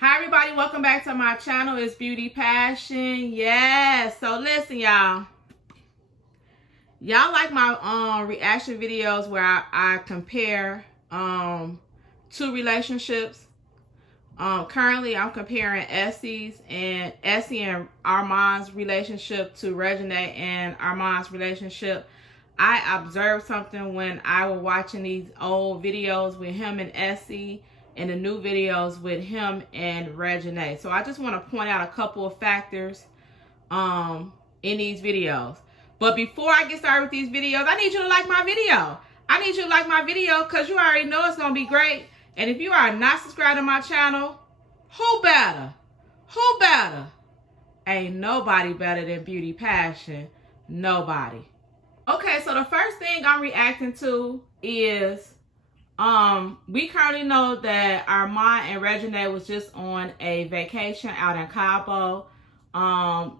Hi everybody, welcome back to my channel. It's Beauty Passion. Yes, so listen y'all like my reaction videos where I compare two relationships. Currently I'm comparing Essy and ARMON'S relationship to Reginae and ARMON'S relationship. I observed something when I was watching these old videos with him and Essy and the new videos with him and Reginae. So I just want to point out a couple of factors in these videos. But before I get started with these videos, I need you to like my video. I need you to like my video because you already know it's going to be great. And if you are not subscribed to my channel, who better? Who better? Ain't nobody better than Beauty Passion. Nobody. Okay, so the first thing I'm reacting to is we currently know that Armon and Reginae was just on a vacation out in Cabo.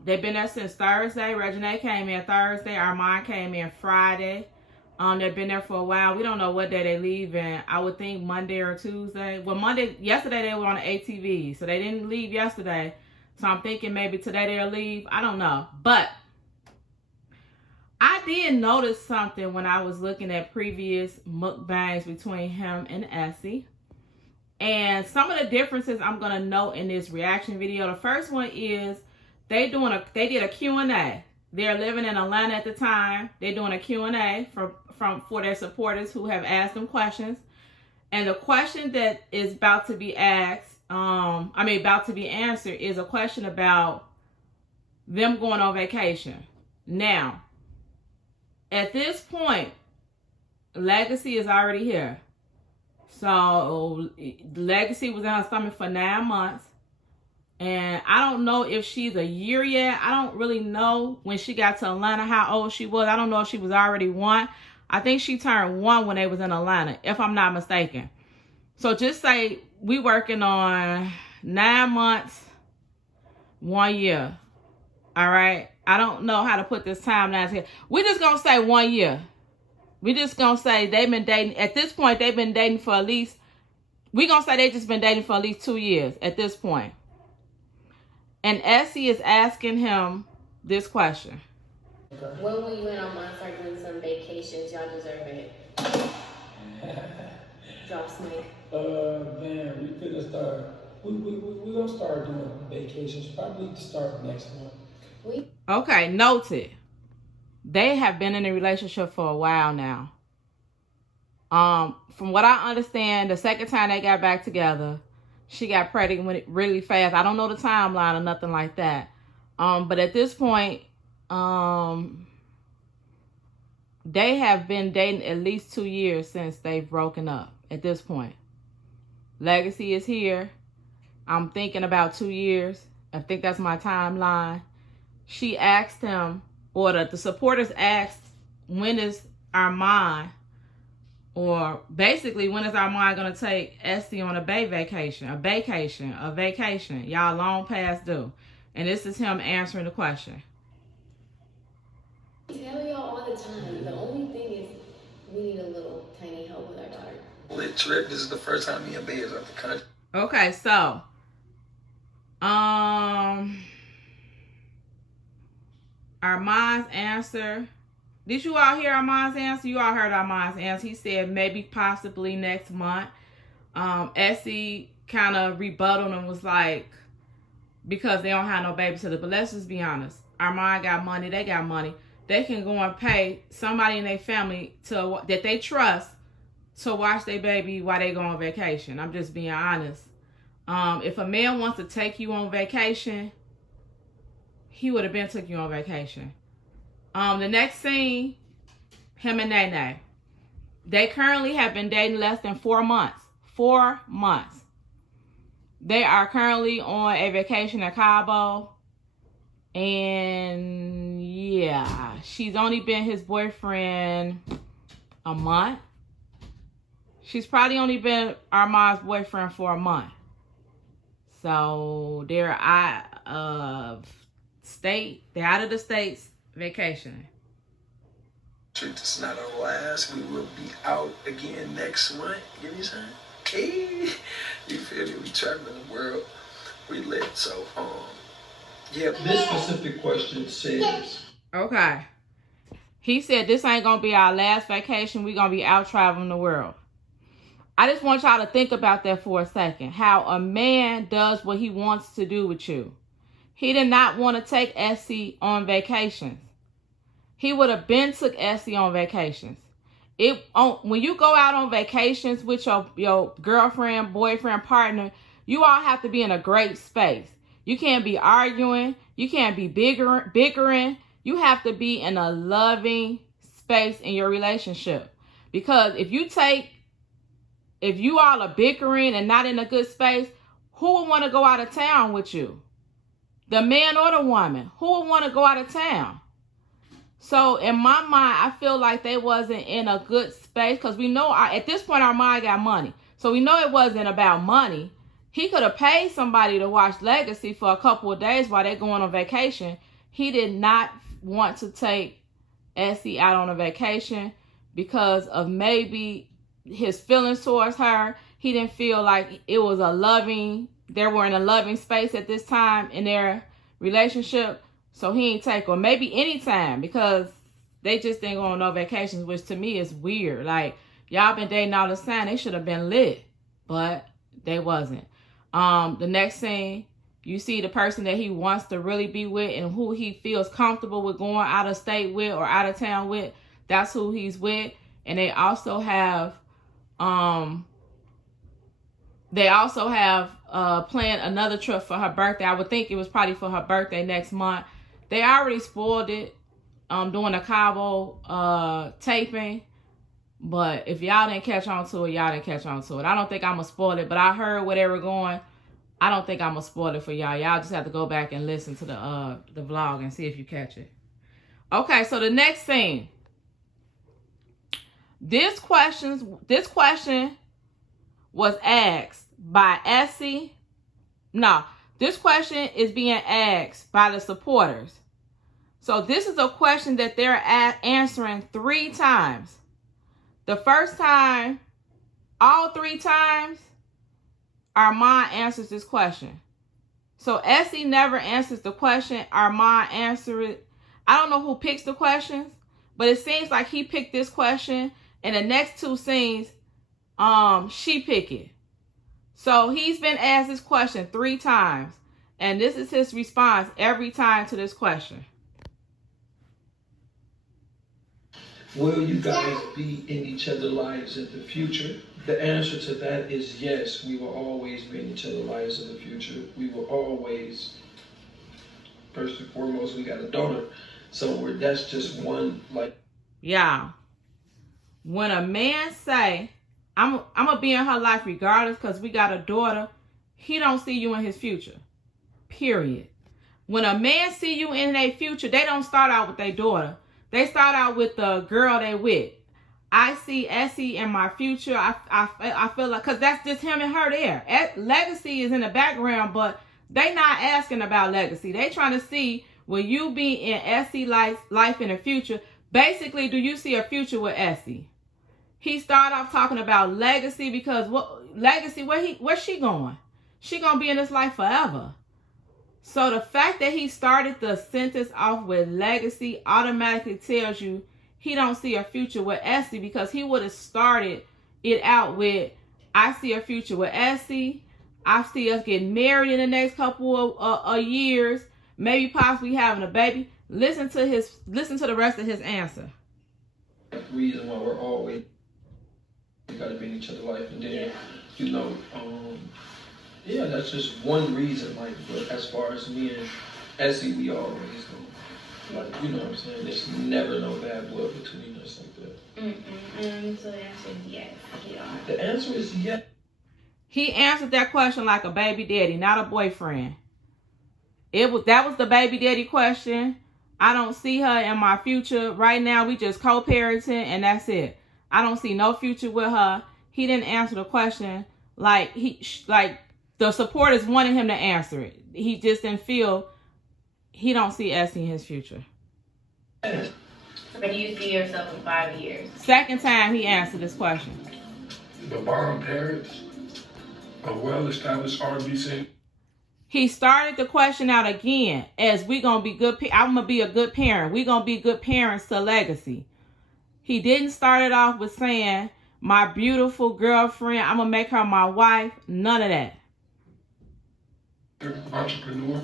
They've been there since Thursday. Reginae came in Thursday. Armon came in Friday. They've been there for a while. We don't know what day they leave, and I would think Monday or Tuesday. Well, yesterday they were on the ATV, so they didn't leave yesterday. So I'm thinking maybe today they'll leave. I don't know, but I did notice something when I was looking at previous mukbangs between him and Essy. And some of the differences I'm going to note in this reaction video. The first one is they did a Q&A. They're living in Atlanta at the time. They're doing a Q&A for their supporters who have asked them questions. And the question that is about to be asked, about to be answered is a question about them going on vacation. Now, at this point, Legacy is already here. So, Legacy was in her stomach for 9 months. And I don't know if she's a year yet. I don't really know when she got to Atlanta how old she was. I don't know if she was already 1. I think she turned 1 when they was in Atlanta, if I'm not mistaken. So just say we working on 9 months, 1 year. All right. I don't know how to put this timeline here. We're just going to say 1 year. We're just going to say they've been dating. At this point, they've been dating for at least, we're going to say they just been dating for at least 2 years at this point. And Essy is asking him this question. When will you and Armon start doing some vacations? Y'all deserve it. Drop Smike. Man, we could start. We're gonna start doing vacations probably to start next month. Okay, noted. They have been in a relationship for a while now. From what I understand, the second time they got back together, she got pregnant really fast. I don't know the timeline or nothing like that. But at this point, they have been dating at least 2 years since they've broken up at this point. Legacy is here. I'm thinking about 2 years. I think that's my timeline. She asked him, or the supporters asked, when is Armon, or basically, when is Armon going to take Essy on a vacation? Y'all long past due. And this is him answering the question. I tell y'all all the time, the only thing is we need a little tiny help with our daughter. Lit trip. This is the first time me and Bae is out the country. Okay, so Armon's answer. Did you all hear Armon's answer? You all heard Armon's answer. He said maybe possibly next month. Essy kind of rebutted and was like, because they don't have no babysitter. But let's just be honest. Armon got money. They got money. They can go and pay somebody in their family that they trust to watch their baby while they go on vacation. I'm just being honest. If a man wants to take you on vacation, he would have been took you on vacation. The next scene, him and Nene. They currently have been dating less than 4 months. 4 months. They are currently on a vacation in Cabo. And yeah, she's only been his boyfriend a month. She's probably only been Armon's boyfriend for a month. So they're out of state. They're out of the States vacationing. This is not our last. We will be out again next month. Give me some. Hey, you feel me? We traveling the world. we lit. So, yeah. This specific question says. Okay. He said this ain't gonna be our last vacation. We're gonna be out traveling the world. I just want y'all to think about that for a second. How a man does what he wants to do with you. He did not want to take Essie on vacations. He would have been took Essie on vacations. When you go out on vacations with your girlfriend, boyfriend, partner, you all have to be in a great space. You can't be arguing. You can't be bickering. You have to be in a loving space in your relationship. Because if you all are bickering and not in a good space, who would want to go out of town with you? The man or the woman? Who would want to go out of town? So in my mind, I feel like they wasn't in a good space because we know at this point our mind got money. So we know it wasn't about money. He could have paid somebody to watch Legacy for a couple of days while they're going on vacation. He did not want to take Essie out on a vacation because of maybe his feelings towards her. He didn't feel like it was they were in a loving space at this time in their relationship. So he ain't take, or maybe anytime, because they just didn't go on no vacations, which to me is weird. Like, y'all been dating all this time. They should have been lit, but they wasn't. The next thing, you see the person that he wants to really be with and who he feels comfortable with going out of state with or out of town with. That's who he's with. And they also have planned another trip for her birthday. I would think it was probably for her birthday next month. They already spoiled it doing a Cabo taping. But if y'all didn't catch on to it, y'all didn't catch on to it. I don't think I'm going to spoil it, but I heard where they were going. I don't think I'm going to spoil it for y'all. Y'all just have to go back and listen to the vlog and see if you catch it. Okay, so the next thing. This question was asked by Essy. No, this question is being asked by the supporters. So this is a question that they're answering 3 times. The first time, all 3 times, Armon answers this question. So Essy never answers the question. Armon answers it. I don't know who picks the questions, but it seems like he picked this question, and the next 2 scenes, she picked it. So he's been asked this question 3 times, and this is his response every time to this question. Will you guys be in each other's lives in the future? The answer to that is yes. We will always be in each other's lives in the future. We will always, first and foremost, we got a daughter. So that's just one, like. Yeah. When a man say, I'm going to be in her life regardless because we got a daughter, he don't see you in his future. Period. When a man see you in their future, they don't start out with their daughter. They start out with the girl they with. I see Essie in my future. I feel like, because that's just him and her there. Legacy is in the background, but they not asking about Legacy. They trying to see, will you be in Essie life in the future? Basically, do you see a future with Essie? He started off talking about Legacy because Legacy, where's she going? She gonna be in this life forever. So the fact that he started the sentence off with Legacy automatically tells you he don't see a future with Essie, because he would have started it out with, I see a future with Essie. I see us getting married in the next couple of years, maybe possibly having a baby. Listen to the rest of his answer. Reason why we're always got to be in each other's life, and then yeah, that's just one reason. Like, but as far as me and Essie, we always go. Like, you know what I'm saying? There's never no bad blood between us like that. So the answer is yes. The answer is yes. He answered that question like a baby daddy, not a boyfriend. That was the baby daddy question. I don't see her in my future. Right now, we just co-parenting, and that's it. I don't see no future with her. He didn't answer the question like the supporters wanted him to answer it. He just didn't feel, he don't see Essie in his future. But do you see yourself in 5 years? Second time he answered this question. The Barham parents, a well-established R&B singer. He started the question out again as we gonna be good. I'm gonna be a good parent. We gonna be good parents to Legacy. He didn't start it off with saying, my beautiful girlfriend, I'm gonna make her my wife. None of that. Entrepreneur,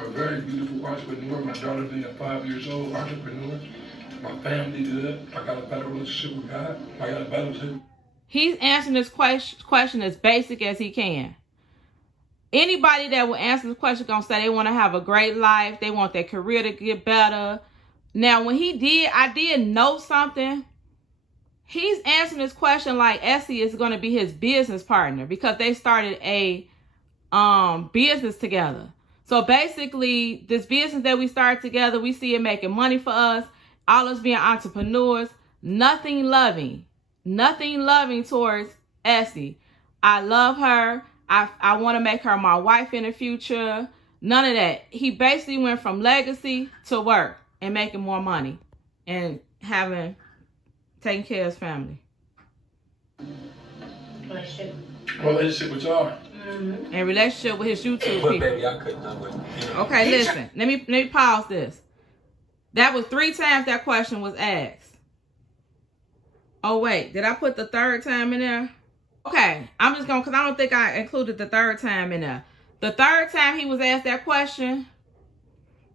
a very beautiful entrepreneur. My daughter being 5 years old, entrepreneur. My family good. I got a better relationship with God. I got a better relationship. He's answering this question as basic as he can. Anybody that will answer this question gonna say they want to have a great life. They want their career to get better. Now, when I did know something. He's answering this question like Essie is going to be his business partner because they started a business together. So basically, this business that we started together, we see it making money for us. All us being entrepreneurs. Nothing loving towards Essie. I love her. I want to make her my wife in the future. None of that. He basically went from legacy to work and making more money and taking care of his family. Relationship with y'all. And relationship with his YouTube But people. baby, I couldn't know it. Okay, listen. Let me pause this. That was 3 times that question was asked. Oh wait, did I put the 3rd time in there? Okay, I'm just gonna, because I don't think I included the 3rd time in there. The 3rd time he was asked that question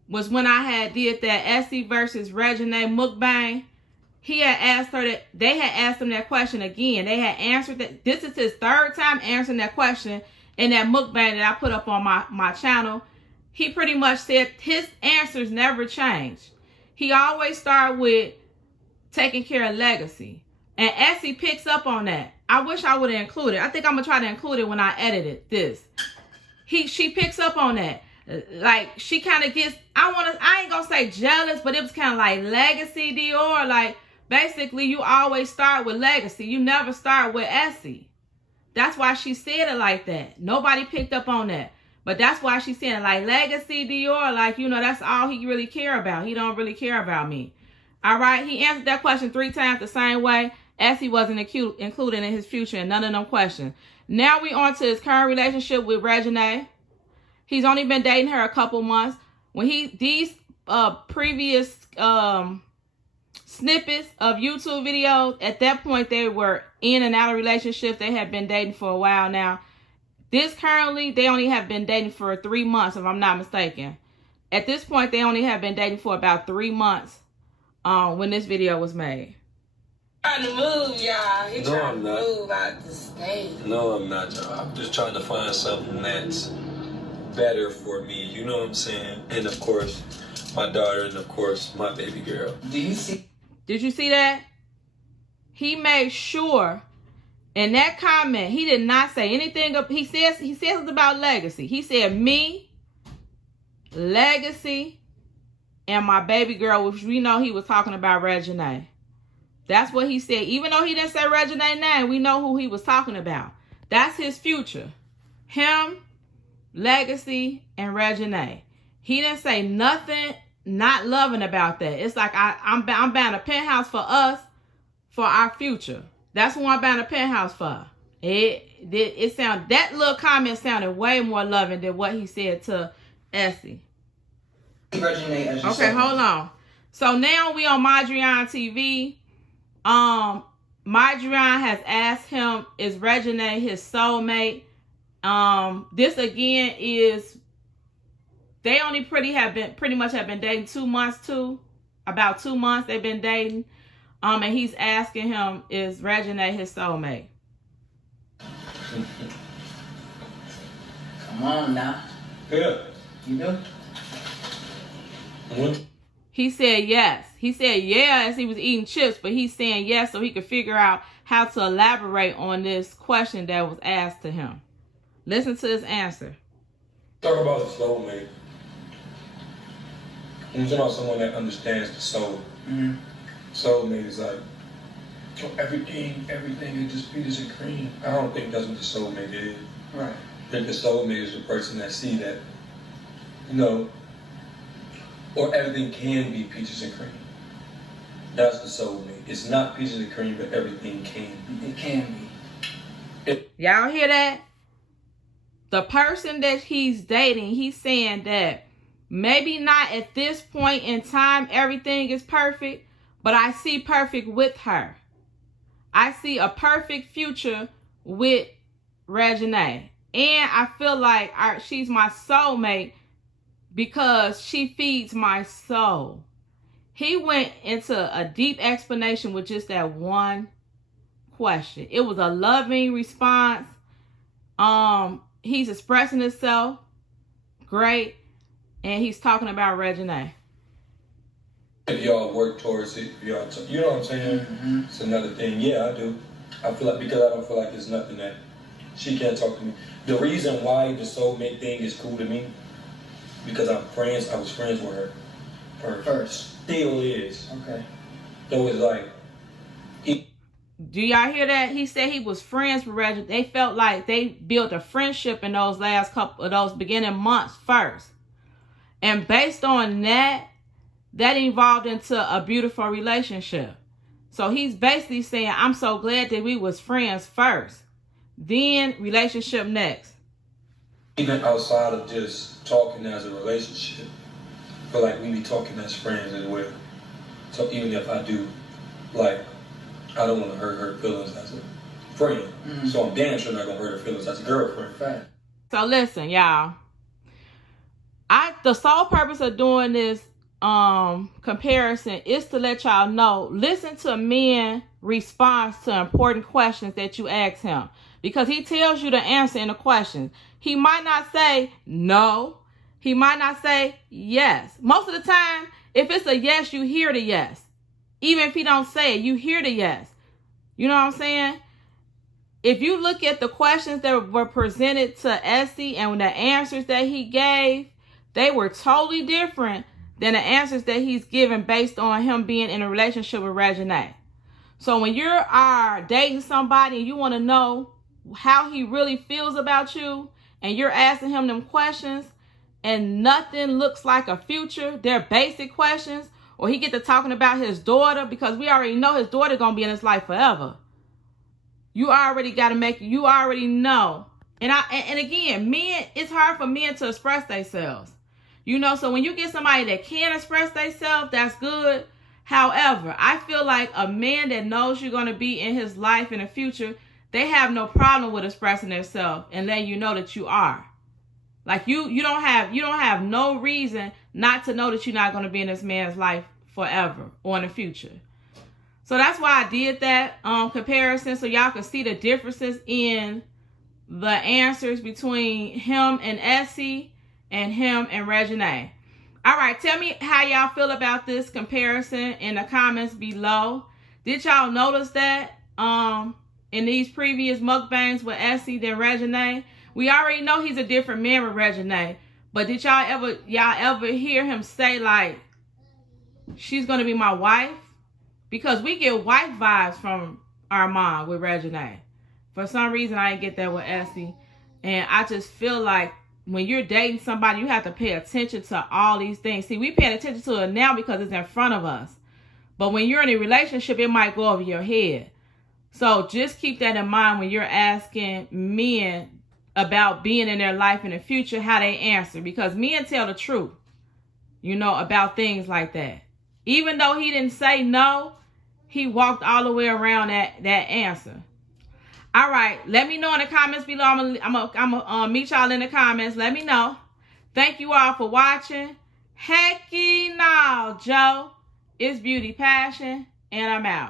was when I did that Essy versus Reginae mukbang. He had asked her that, they had asked him that question again. They had answered that. This is his 3rd time answering that question in that mukbang that I put up on my channel. He pretty much said his answers never change. He always start with taking care of legacy. And Essy picks up on that. I wish I would have included. I think I'm going to try to include it when I edited this. She picks up on that. Like, she kind of gets, I ain't going to say jealous, but it was kind of like legacy, Dior. Like, basically, you always start with legacy. You never start with Essy. That's why she said it like that. Nobody picked up on that. But that's why she said it like legacy, Dior. Like, you know, that's all he really care about. He don't really care about me. All right? He answered that question 3 times the same way. Essy wasn't included in his future in none of them questions. Now we on to his current relationship with Reginae. He's only been dating her a couple months. When these previous snippets of YouTube videos, at that point they were in and out of relationships. They had been dating for a while now. This currently, they only have been dating for 3 months, if I'm not mistaken. At this point, they only have been dating for about 3 months when this video was made. Trying to move, y'all. He No, trying I'm to not. move out the state. No, I'm not, y'all. I'm just trying to find something that's better for me. You know what I'm saying? And of course, my daughter, and of course, my baby girl. Do you see? Did you see that? He made sure in that comment, he did not say anything. He says it's about legacy. He said me, legacy, and my baby girl, which we know he was talking about Reginae. That's what he said. Even though he didn't say Reginae name, we know who he was talking about. That's his future. Him, legacy, and Reginae. He didn't say nothing not loving about that. It's like I'm buying a penthouse for us, for our future. That's what I'm buying a penthouse for. That little comment sounded way more loving than what he said to Essy. Reginae as your Okay, hold on. So now we on Madrian TV. Madrian has asked him, is Reginae his soulmate? This again is, they only pretty much have been dating 2 months too. About 2 months they've been dating. And he's asking him, is Reginae his soulmate? Come on now. Yeah. You know? What? He said yes. He said yeah as he was eating chips, but he's saying yes so he could figure out how to elaborate on this question that was asked to him. Listen to his answer. Talk about a soulmate. I'm talking about someone that understands the soul. Mm-hmm. Soulmate is like, Everything is just peaches and cream. I don't think that's what the soulmate is. Right. I think the soulmate is the person that see that, you know, or everything can be peaches and cream. That's the soulmate. It's not peaches and cream, but everything can be. It can be. Y'all hear that? the person that he's dating, he's saying that maybe not at this point in time everything is perfect, but I see perfect with her. I see a perfect future with Reginae. And I feel like she's my soulmate because she feeds my soul. He went into a deep explanation with just that one question. It was a loving response. He's expressing himself great, and he's talking about Reginae. If y'all work towards it, you know what I'm saying? Mm-hmm. It's another thing. Yeah, I do. I feel like, because I don't feel like there's nothing that she can't talk to me. The reason why the soulmate thing is cool to me, because I was friends with her first. Still is. Okay. So it's like, do y'all hear that? He said he was friends with Reginae. They felt like they built a friendship in those last couple of those beginning months first. And based on that evolved into a beautiful relationship. So he's basically saying, I'm so glad that we was friends first. Then relationship next. even outside of just talking as a relationship, I feel like we be talking as friends as well. So even if I do, like, I don't want to hurt her feelings as a friend. Mm-hmm. So I'm damn sure not going to hurt her feelings as a girlfriend. Right. So listen, y'all. The sole purpose of doing this comparison is to let y'all know, listen to men's response to important questions that you ask him. Because he tells you the answer in the questions. He might not say no. He might not say yes. Most of the time, if it's a yes, you hear the yes. Even if he don't say it, you hear the yes. You know what I'm saying? If you look at the questions that were presented to Essie and the answers that he gave, they were totally different than the answers that he's given based on him being in a relationship with Reginae. So when you are dating somebody and you want to know how he really feels about you and you're asking him them questions and nothing looks like a future, they're basic questions, or he get to talking about his daughter, because we already know his daughter going to be in his life forever. You already got to you already know. And again, men, it's hard for men to express themselves. You know, so when you get somebody that can express themselves, that's good. However, I feel like a man that knows you're going to be in his life in the future, they have no problem with expressing themselves and letting you know that you are. Like you don't have no reason not to know that you're not going to be in this man's life forever or in the future. So that's why I did that comparison, so y'all can see the differences in the answers between him and Essie and him and Reginae. All right, tell me how y'all feel about this comparison in the comments below. Did y'all notice that in these previous mukbangs with Essie than Reginae? We already know he's a different man with Reginae, but did y'all ever hear him say, like, she's gonna be my wife? Because we get wife vibes from Armon with Reginae. For some reason, I didn't get that with Essie. And I just feel like when you're dating somebody, you have to pay attention to all these things. See, we paying attention to it now because it's in front of us. But when you're in a relationship, it might go over your head. So just keep that in mind when you're asking men about being in their life in the future, how they answer. Because men tell the truth, you know, about things like that. Even though he didn't say no, he walked all the way around that answer. All right, let me know in the comments below. I'm gonna meet y'all in the comments. Let me know. Thank you all for watching. Hecky no, Joe. It's Beauty Passion, and I'm out.